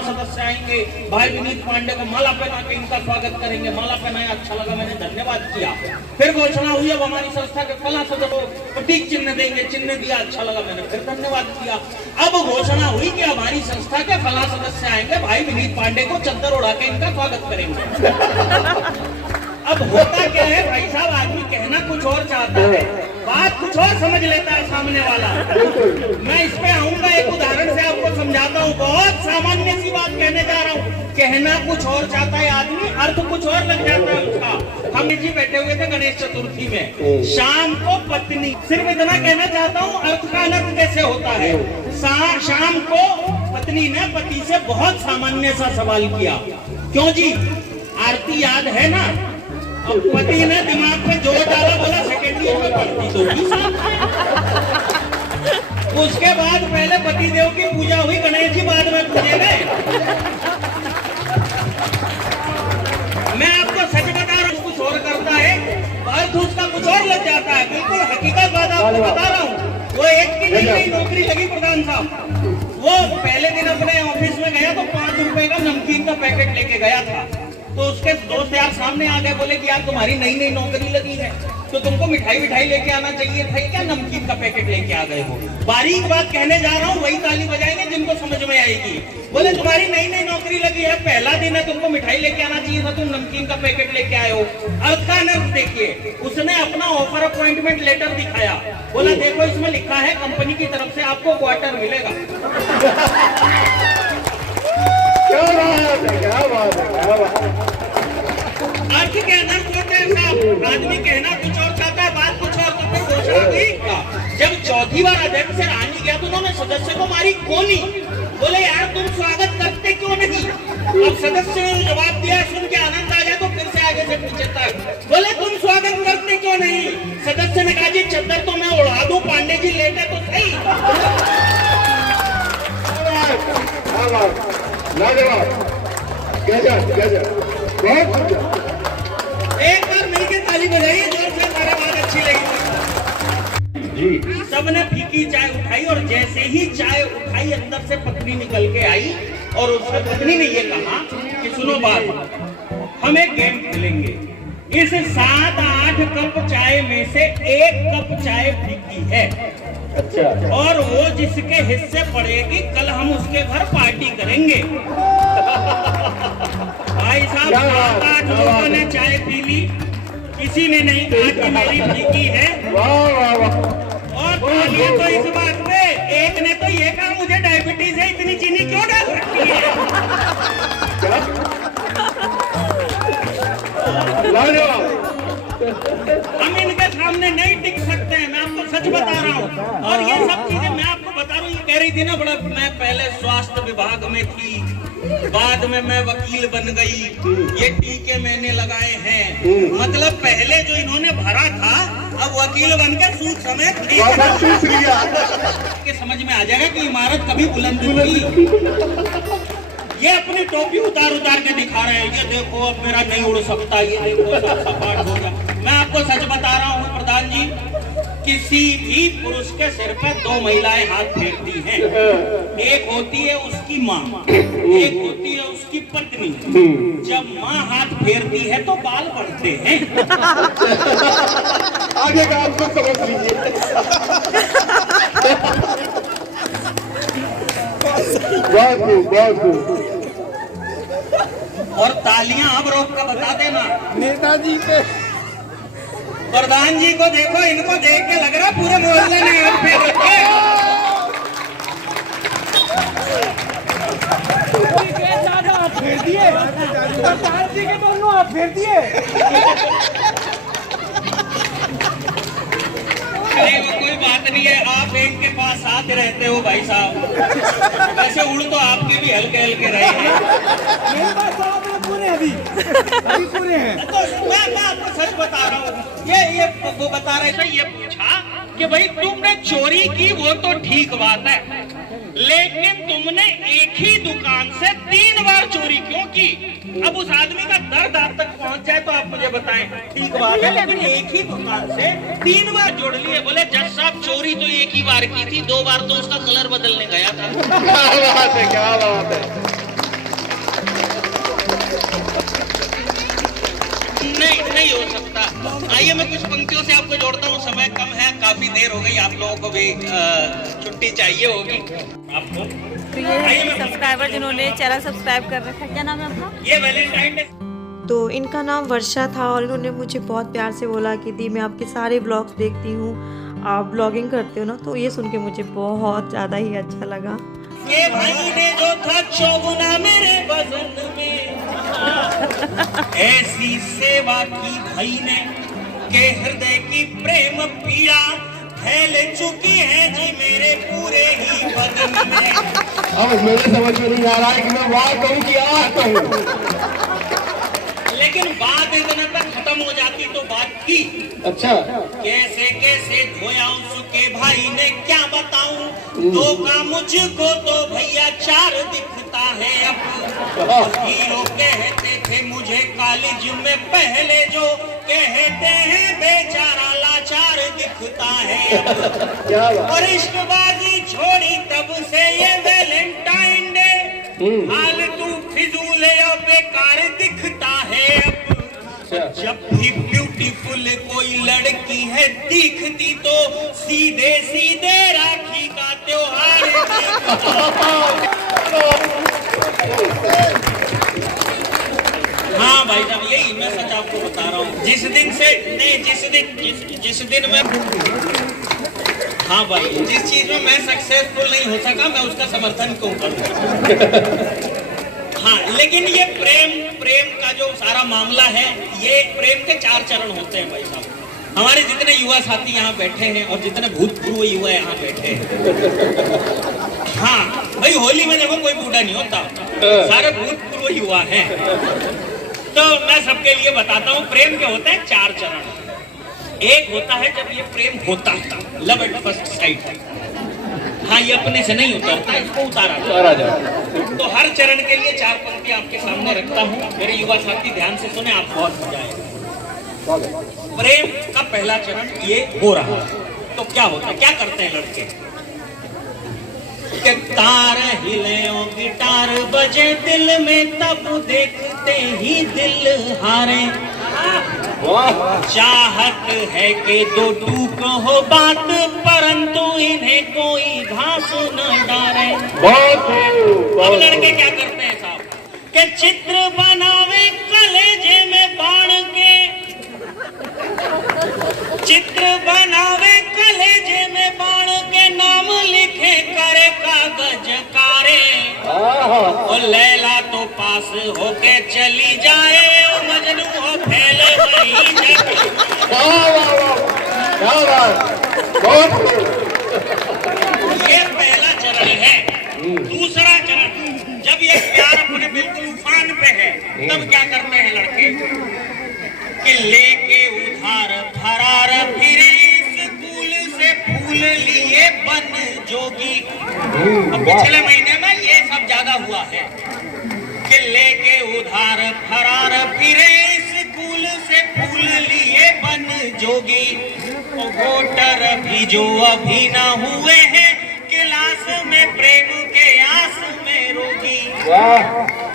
फला सदस्य आएंगे, भाई विनीत पांडे को माला पहना के इनका स्वागत करेंगे। माला पहनाया, अच्छा लगा, मैंने धन्यवाद किया। फिर घोषणा हुई अब हमारी संस्था के फला सदस्य को प्रतीक चिन्ह देंगे, चिन्ह दिया, अच्छा लगा, मैंने फिर धन्यवाद किया। अब घोषणा हुई कि हमारी संस्था के फला सदस्य आएंगे, भाई विनीत पांडे को चद्दर उड़ा के इनका स्वागत करेंगे। अब होता क्या है भाई साहब, आदमी कहना कुछ और चाहता है, बात कुछ और समझ लेता है सामने वाला। मैं इस पे आऊंगा, एक उदाहरण से आपको समझाता हूँ। बहुत सामान्य सी बात कहने जा रहा हूँ। कहना कुछ और चाहता है आदमी, अर्थ कुछ और लग जाता है उसका। हम जी बैठे हुए थे गणेश चतुर्थी में, शाम को पत्नी, सिर्फ इतना कहना चाहता हूँ अर्थ का अनर्थ कैसे होता है। शाम को पत्नी ने पति से बहुत सामान्य सा सवाल किया, क्यों जी आरती याद है ना? पति ने दिमाग पे जोर डाला, बोला सेकेंड ईयर में पढ़ती तो उसके बाद पहले पति देव की पूजा हुई, गणेश जी बाद में पूजे गए। मैं आपको सच बता रहा हूँ, कुछ और करता है, अर्थ उसका कुछ और लग जाता है। बिल्कुल हकीकत बात आपको बता रहा हूँ। वो एक की नई नौकरी लगी प्रधान साहब, वो पहले दिन अपने ऑफिस में गया तो 5 रुपए का नमकीन का पैकेट लेके गया था। तो उसके दोस्त यार सामने आ गए, बोले कि यार तुम्हारी नई नई नौकरी लगी है तो तुमको मिठाई लेके आना चाहिए था, क्या नमकीन का पैकेट लेके आ गए हो? बारीक बात कहने जा रहा हूँ, वही ताली बजाएंगे जिनको समझ में आएगी। बोले तुम्हारी नई नई नौकरी लगी है, पहला दिन है, तुमको मिठाई लेके आना चाहिए था, तुम नमकीन का पैकेट लेके आए हो। अर्थ का अनर्थ देखिए, उसने अपना ऑफर अपॉइंटमेंट लेटर दिखाया, बोला देखो इसमें लिखा है कंपनी की तरफ से आपको क्वार्टर मिलेगा। अर्थ के अनर्थ होते हैं साहब। आदमी कहना कुछ और चाहता है, बात कुछ और करते। घोषणा हुई, जब चौथी बार अध्यक्ष से रानी गया तो उन्होंने सदस्य को मारी गोली। बोले यार तुम स्वागत करते क्यों नहीं? अब सदस्य ने जवाब दिया, सुन के आनंद आ जाए तो फिर से आगे से पीछे तक बोले तुम स्वागत करते क्यों नहीं? सदस्य ने कहा जी चद्दर तो मैं उड़ा दूं, पांडे जी लेटे तो सही। एक बार मिलकर ताली बजाइए जोर से, सारा बात अच्छी लगी जी। सबने फीकी चाय उठाई और जैसे ही चाय उठाई अंदर से पत्नी निकल के आई और उससे पत्नी ने ये कहा कि सुनो बात, हम एक गेम खेलेंगे। इस 7-8 कप चाय में से 1 कप चाय फीकी है, अच्छा, और वो जिसके हिस्से पड़ेगी कल हम उसके घर पार्टी करेंगे। भाई साहब 7-8 लोगों ने चाय पी ली, किसी ने नहीं कहा कि मेरी फीकी है। और तालियां तो इस बात पे, एक ने तो ये कहा मुझे डायबिटीज है, इतनी चीनी क्यों डाल रखी है? हम इनके सामने नहीं टिक सकते हैं, मैं आपको सच बता रहा हूँ। और ये सब चीजें मैं आपको बता रहा हूँ, ये कह रही थी ना बड़ा, मैं पहले स्वास्थ्य विभाग में थी, बाद में मैं वकील बन गई, ये टीके मैंने लगाए हैं। मतलब पहले जो इन्होंने भरा था अब वकील बनकर सूद समेत के समझ में आ जाएगा कि इमारत कभी बुलंद थी। ये अपनी टोपी उतार के दिखा रहे हैं, ये देखो अब मेरा नहीं उड़ सकता, ये देखो सब सपाट हो गया। मैं आपको सच बता रहा हूँ प्रधान जी, किसी भी पुरुष के सिर पे 2 महिलाएं हाथ फेरती हैं। एक होती है उसकी माँ, एक होती है उसकी पत्नी। जब माँ हाथ फेरती है तो बाल बढ़ते हैं। आगे का आपको समझ लीजिए। और तालियां अब रोक कर बता देना नेताजी पे। प्रधान जी को देखो, इनको देख के लग रहा पूरे मोहल्ले ने हाथ फेर रखे। फेर दिए, प्रधान जी के दोनों हाथ फेर दिए। कोई बात नहीं है, आप इनके पास आते रहते हो भाई साहब। वैसे उड़ तो आपके भी हल्के रहे हैं। मेरे पास पूरे अभी पूरे हैं। तो मैं आपको सच बता रहा हूँ, ये वो बता रहे थे, ये पूछा कि भाई तुमने चोरी की वो तो ठीक बात है, लेकिन तुमने एक ही दुकान से 3 बार चोरी क्यों की? अब उस आदमी का दर्द आप तक पहुंच जाए तो आप मुझे बताएं। ठीक बात है, लेकिन एक ही दुकान से 3 बार जोड़ लिए। बोले जज साहब चोरी तो एक ही बार की थी, 2 बार तो उसका कलर बदलने गया था। क्या बात है, क्या बात है। नहीं हो सकता। आइए मैं कुछ पंक्तियों से आपको जोड़ता हूँ, समय कम है, काफी देर हो गई, आप लोगों को भी छुट्टी चाहिए होगी आपको। तो ये सब्सक्राइबर जिन्होंने चैनल सब्सक्राइब कर रखा है, क्या नाम है आपका? ये वैलेंटाइन डे। तो इनका नाम वर्षा था और इन्होंने मुझे बहुत प्यार से बोला कि दी मैं आपके सारे ब्लॉग्स देखती हूँ, आप ब्लॉगिंग करते हो ना, तो ये सुन के मुझे बहुत ज़्यादा ही अच्छा लगा। ये भाई ने जो था चौगुना मेरे बदन में, ऐसी सेवा की भाई ने के हृदय की प्रेम पीड़ा फैल चुकी है जी मेरे पूरे ही बदन में। अब मेरे समझ में नहीं आ रहा है कि मैं वाह कहूँ कि आ कहूँ। लेकिन बात इतने तक खत्म हो जाती तो बात थी। अच्छा, कैसे कैसे धोया उसके भाई ने क्या बताऊं, दो का मुझको तो भैया चार दिखता है अब। हीरो कहते थे मुझे कॉलेज में पहले, जो कहते हैं बेचारा लाचार दिखता है अब। और इश्कबाजी छोड़ी तब से ये वैलेंटाइन डे फालतू फिजूल और बेकार दिखता है अब। जब भी ब्यूटीफुल कोई लड़की है दिखती तो सीधे सीधे राखी का त्योहार हाँ भाई साहब, यही मैं सच आपको बता रहा हूँ। जिस दिन मैं हाँ भाई, जिस चीज में मैं सक्सेसफुल नहीं हो सका मैं उसका समर्थन क्यों करूँ। हाँ, लेकिन ये प्रेम का जो सारा मामला है, ये प्रेम के 4 चरण होते हैं भाई साहब। हमारे जितने युवा साथी यहाँ बैठे हैं और जितने भूतपूर्व युवा यहाँ बैठे हैं, हाँ भाई, होली में देखो कोई बूढ़ा नहीं होता, सारे भूतपूर्व युवा हैं। तो मैं सबके लिए बताता हूँ, प्रेम के होते हैं 4 चरण। एक होता है जब ये प्रेम होता है, लव एट फर्स्ट साइट। हाँ, ये अपने से नहीं उतरता, इसको उतारा जाए। तो हर चरण के लिए 4 पंक्ति आपके सामने रखता हूँ, मेरे युवा साथी ध्यान से सुने, आप बहुत मजा आएगा। प्रेम का पहला चरण ये हो रहा है, तो क्या होता है, क्या करते हैं लड़के कि तार हिले और गिटार बजे दिल में, तब देखते ही दिल हारे। चाहत है कि 2 टूक हो बात, परंतु इन्हें कोई घास न डाले। अब लड़के क्या करते हैं साहब कि चित्र बनावे कलेजे में बाण के, चित्र बनावे कलेजे में बाण के, नाम लिखे करे कागज कारे। और लैला तो पास होके चली जाए, मजनू हो फैले वहीं जाके। ये पहला चरण है। दूसरा चरण, जब ये प्यार अपने बिल्कुल उफान पे है, तब क्या करते हैं लड़के कि लेके उधार फरार फिरे, स्कूल से फूल लिए बन जोगी। अब पिछले महीने में ये सब ज्यादा हुआ है कि लेके उधार फरार फिरे, स्कूल से फूल लिए बन जोगी। वोटर भी जो अभी ना हुए हैं, क्लास में प्रेम के आस में रोगी।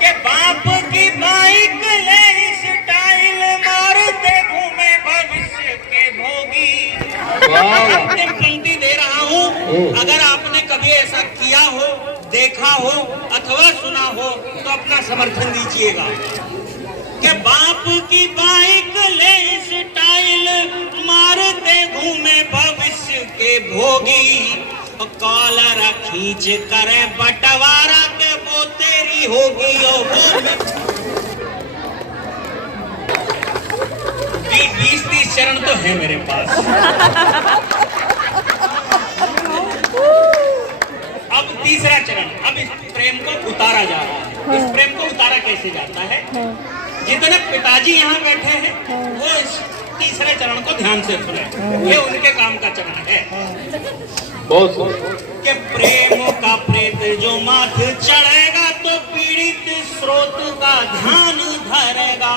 के बाप की बाइक ले स्टाइल मारते घूमे भविष्य के भोगी। अंतिम पंक्ति दे रहा हूँ, अगर आपने कभी ऐसा किया हो, देखा हो अथवा सुना हो तो अपना समर्थन दीजिएगा। कि बाप की बाइक ले स्टाइल मारते घूमे भविष्य के भोगी। कॉलर खींच करे बंटवारा के वो तेरी होगी ओ वो 20-30 चरण तो है मेरे पास। अब तीसरा चरण, अब इस प्रेम को उतारा जा रहा है। इस प्रेम को उतारा कैसे जाता है? जितने पिताजी यहाँ बैठे हैं वो इस तीसरे चरण को ध्यान से सुने, ये उनके काम का चरण है। के प्रेम का प्रेत जो माथ चढ़ेगा तो पीड़ित स्रोत का ध्यान धरेगा।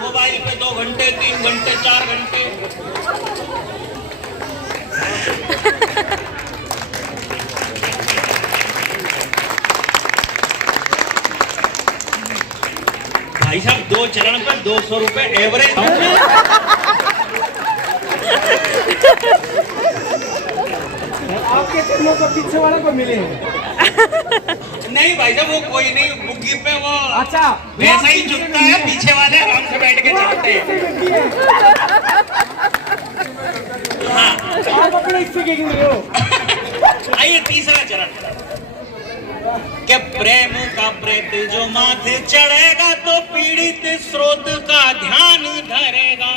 मोबाइल पे 2 घंटे 3 घंटे 4 घंटे भाई साहब 2 चरण पे 200 रुपए एवरेज। आपके चरणों को पीछे वाले को मिले हैं। नहीं भाई साहब, वो कोई नहीं, बुग्गी पे वो अच्छा वैसा ही झुकता है, पीछे वाले आराम से बैठ के चढ़ते हैं। हाँ, आप अपने हिस्से के मिले हो। आइए तीसरा चरण। कि प्रेम का प्रेत जो माथे चढ़ेगा तो पीड़ित स्रोत का ध्यान धरेगा।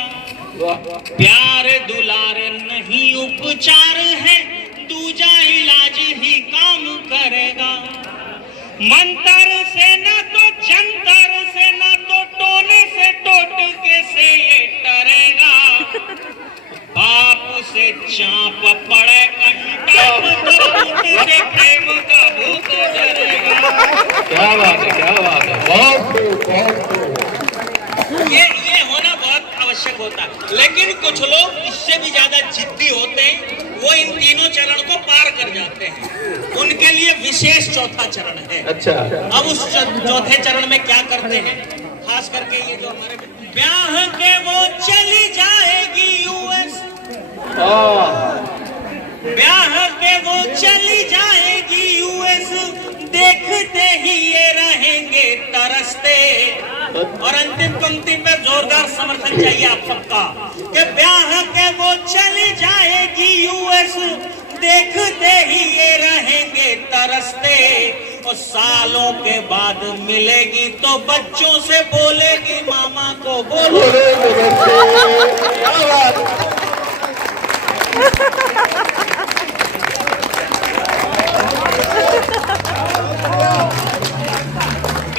प्यार दुलार नहीं उपचार है, दूजा इलाज ही काम करेगा। मंत्र से न तो जंतर से न तो टोने से टोटके से ये डरेगा। बाप से चाप पड़े कंटक तो से प्रेम का भूत डरेगा। क्या बात है, क्या बात है, बहुत खूब, बहुत खूब। ये होना बहुत आवश्यक होता है, लेकिन कुछ लोग इससे भी ज्यादा जिद्दी होते हैं, वो इन तीनों चरण को पार कर जाते हैं। उनके लिए विशेष चौथा चरण है। अच्छा, अब उस चौथे चरण में क्या करते हैं, खास करके ये जो हमारे ब्याह के वो चली जाएगी यूएस। ब्याह के वो चली जाएगी यूएस, देखते ही ये रहेंगे तरसते। और अंतिम पंक्ति में जोरदार समर्थन चाहिए आप सबका कि ब्याह के वो चली जाएगी यूएस, देखते ही ये रहेंगे तरसते। और सालों के बाद मिलेगी तो बच्चों से बोलेगी मामा को बोलो। क्या बात।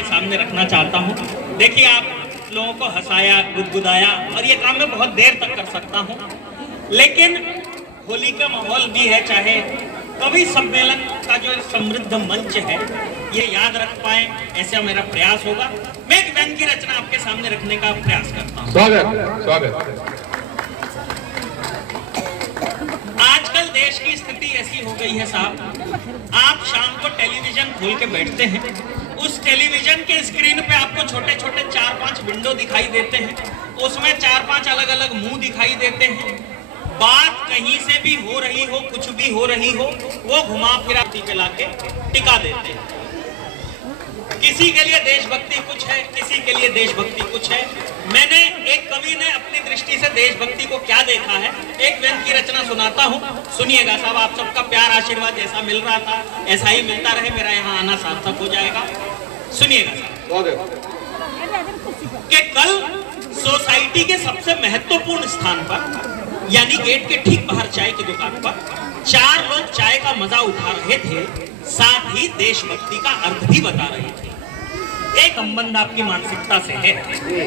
सामने रखना चाहता हूँ। देखिए, आप लोगों को हंसाया, गुदगुदाया, और ये काम मैं बहुत देर तक कर सकता हूँ, लेकिन होली का माहौल भी है, चाहे कवि सम्मेलन का जो समृद्ध मंच है ये याद रख पाए, ऐसा मेरा प्रयास होगा। मैं एक व्यंग्य की रचना आपके सामने रखने का प्रयास करता हूँ। स्वागत, स्वागत। आजकल देश की स्थिति ऐसी हो गई है साहब, आप शाम को टेलीविजन खोल के बैठते हैं, उस टेलीविजन के स्क्रीन पे आपको छोटे छोटे 4-5 विंडो दिखाई देते हैं, उसमें 4-5 अलग अलग मुंह दिखाई देते हैं। बात कहीं से भी हो रही हो, कुछ भी हो रही हो, वो घुमा फिरा पे लाके टिका देते हैं। किसी के लिए देशभक्ति कुछ है, किसी के लिए देशभक्ति कुछ है। मैंने एक कवि ने अपनी दृष्टि से देशभक्ति को क्या देखा है, एक व्यंग्य की रचना सुनाता हूँ, सुनिएगा साहब। आप सबका प्यार आशीर्वाद जैसा मिल रहा था ऐसा ही मिलता रहे, मेरा यहाँ आना सार्थक हो जाएगा। सुनिएगा साहब कि कल सोसाइटी के सबसे महत्वपूर्ण स्थान पर, यानी गेट के ठीक बाहर चाय की दुकान पर 4 लोग चाय का मजा उठा रहे थे, साथ ही देशभक्ति का अर्थ भी बता रहे थे। एक संबंध आपकी मानसिकता से है,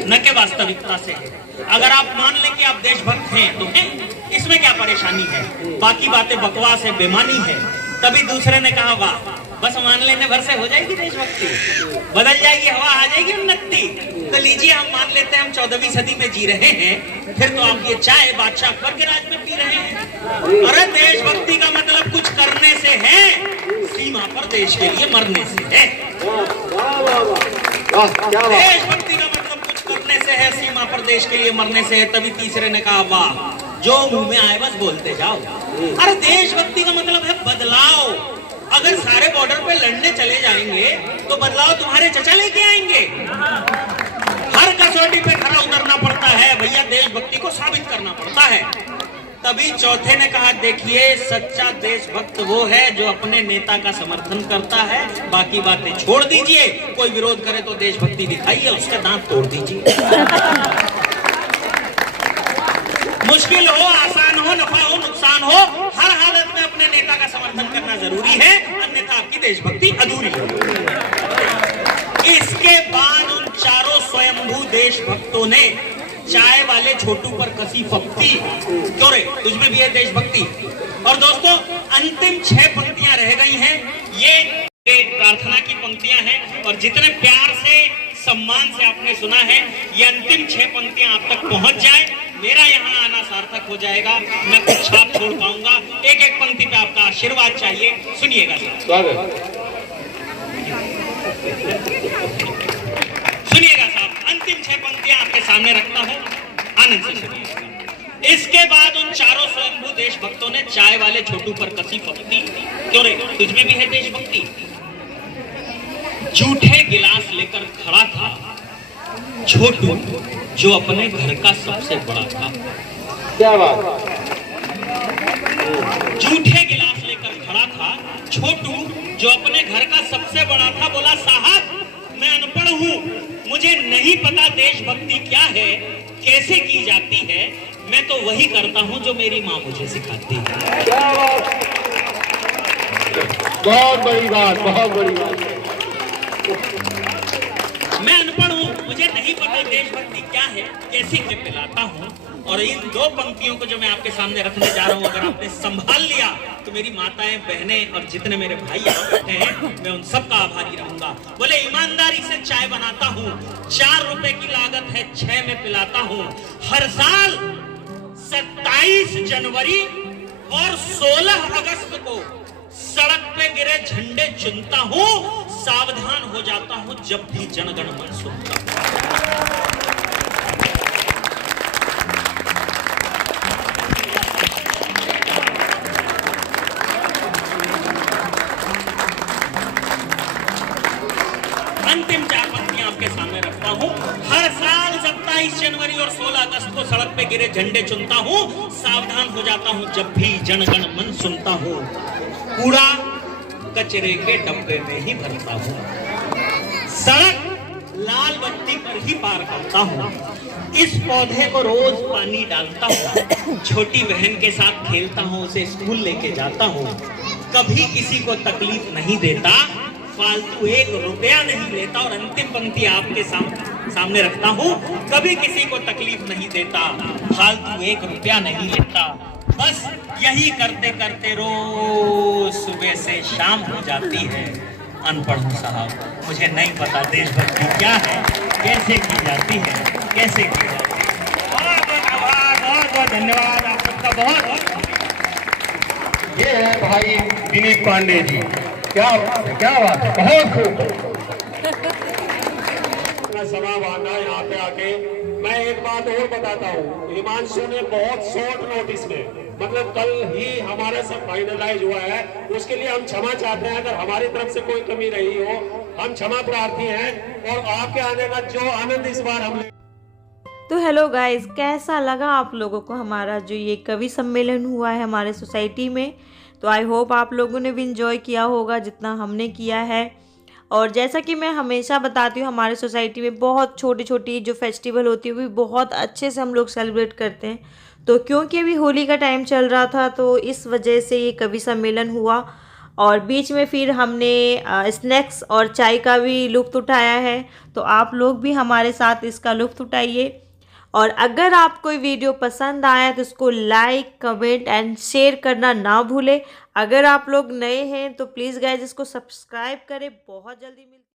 न कि वास्तविकता से है। अगर आप मान लें कि आप देशभक्त हैं तो हैं, इसमें क्या परेशानी है, बाकी बातें बकवास है, बेमानी है। तभी दूसरे ने कहा वाह, बस मान लेने भर से हो जाएगी देशभक्ति, बदल जाएगी, हवा आ जाएगी उन्नति। तो लीजिए, हम मान लेते हैं हम 14वीं सदी में जी रहे हैं, फिर तो आप ये चाय बादशाह अकबर के राज में पी रहे हैं। अरे देशभक्ति का मतलब कुछ करने से है, सीमा पर देश के लिए मरने से है। देशभक्ति का मतलब कुछ करने से है, सीमा पर देश के लिए मरने से है। तभी तीसरे ने कहा वाह, जो मुंह में आए बस बोलते जाओ। अरे देशभक्ति का मतलब है बदलाव। अगर सारे बॉर्डर पे लड़ने चले जाएंगे तो बदलाव तुम्हारे चचा लेके आएंगे। हर कसौटी पे खरा उतरना पड़ता है भैया, देशभक्ति को साबित करना पड़ता है। तभी चौथे ने कहा देखिए, सच्चा देशभक्त वो है जो अपने नेता का समर्थन करता है, बाकी बातें छोड़ दीजिए। कोई विरोध करे तो देशभक्ति दिखाइए, उसका दांत तोड़ दीजिए। मुश्किल हो, आसान हो, नफा हो, नुकसान हो, हर हालत में अपने नेता का समर्थन करना जरूरी है, अन्यथा आपकी देशभक्ति अधूरी है। इसके बाद उन चारों स्वयंभू देशभक्तों ने चाय वाले छोटू पर कसी फप्ती, क्यों रे तुझमें भी है देशभक्ति। और दोस्तों, अंतिम 6 पंक्तियां रह गई हैं, ये प्रार्थना की पंक्तियां हैं, और जितने प्यार से, सम्मान से आपने सुना है, ये अंतिम 6 पंक्तियां आप तक पहुंच जाए, मेरा यहाँ आना सार्थक हो जाएगा, मैं कुछ छाप छोड़ पाऊंगा। एक एक पंक्ति पे आपका आशीर्वाद चाहिए, सुनिएगा साहब, सुनिएगा साहब। अंतिम 6 पंक्तियां आपके सामने रखता हूं, आनंद से सुनिए। इसके बाद उन चारों स्वयंभू देशभक्तों ने चाय वाले छोटू पर कसी फप्ती, क्यों रे तुझमें भी है देशभक्ति। जूठे गिलास लेकर खड़ा था छोटू जो अपने घर का सबसे बड़ा था। क्या बात। जूठे गिलास लेकर खड़ा था छोटू जो अपने घर का सबसे बड़ा था। बोला साहब मैं अनपढ़ हूँ, मुझे नहीं पता देशभक्ति क्या है, कैसे की जाती है। मैं तो वही करता हूँ जो मेरी माँ मुझे सिखाती है। क्या बात। बहुत बड़ी बात, बहुत बड़ी बात। मैं अनपढ़ हूँ, मुझे नहीं पता देशभक्ति क्या है, कैसे मैं पिलाता हूँ। और इन 2 पंक्तियों को जो मैं आपके सामने रखने जा रहा हूँ, अगर आपने संभाल लिया तो मेरी माताएं, बहनें और जितने मेरे भाई यहाँ बैठे हैं, मैं उन सबका आभारी रहूंगा। बोले ईमानदारी से चाय बनाता हूँ, 4 रुपए की लागत है, 6 में पिलाता हूँ। हर साल 27 जनवरी और 16 अगस्त को सड़क पे गिरे झंडे चुनता हूँ, सावधान हो जाता हूँ जब भी जनगण मन सुनता हूँ। अंतिम 4 पंक्तियां आपके सामने रखता हूँ। हर साल 27 जनवरी और 16 अगस्त को सड़क पे गिरे झंडे चुनता हूँ, सावधान हो जाता हूँ जब भी जनगण मन सुनता हूँ। कूड़ा कचरे के डब्बे में ही भरता हूँ, सड़क लाल बत्ती पर ही पार करता हूँ। इस पौधे को रोज पानी डालता हूँ, छोटी बहन के साथ खेलता हूँ, उसे स्कूल लेके जाता हूँ। कभी किसी को तकलीफ नहीं देता, फालतू 1 रुपया नहीं लेता। और अंतिम पंक्ति आपके सामने रखता हूँ, कभी किसी को तकलीफ नहीं देता, फालतू 1 रुपया नहीं लेता। बस यही करते करते रोज सुबह से शाम हो जाती है। अनपढ़ हूँ साहब, मुझे नहीं पता देशभक्ति क्या है, कैसे की जाती है, कैसे की जाती है। बहुत बहुत आभार, बहुत बहुत धन्यवाद आप सबका, बहुत। ये है भाई विनीत पांडे जी। क्या बात है, क्या बात है, बहुत खूब। सलाम आना यहाँ पे आके। मैं एक बात और बताता हूँ, हिमांशु ने बहुत शॉर्ट नोटिस में, मतलब कल ही हमारा सब फाइनलाइज हुआ है, उसके लिए हम क्षमा चाहते हैं। अगर हमारी तरफ से कोई कमी रही हो, हम क्षमा प्रार्थी हैं। और आपके आने का जो आनंद इस बार हमने। तो हेलो गाइस, कैसा लगा आप लोगों को हमारा जो ये कवि सम्मेलन हुआ है हमारे सोसाइटी में। तो आई होप आप लोगों ने भी इंजॉय किया होगा जितना हमने किया है। और जैसा कि मैं हमेशा बताती हूँ, हमारे सोसाइटी में बहुत छोटी छोटी जो फेस्टिवल होती है वो भी बहुत अच्छे से हम लोग सेलिब्रेट करते हैं। तो क्योंकि अभी होली का टाइम चल रहा था तो इस वजह से ये कवि सम्मेलन हुआ। और बीच में फिर हमने स्नैक्स और चाय का भी लुत्फ़ उठाया है। तो आप लोग भी हमारे साथ इसका लुत्फ़ उठाइए। और अगर आपको वीडियो पसंद आया तो उसको लाइक, कमेंट एंड शेयर करना ना भूलें। अगर आप लोग नए हैं तो प्लीज़ गाइज इसको सब्सक्राइब करें। बहुत जल्दी मिलते हैं।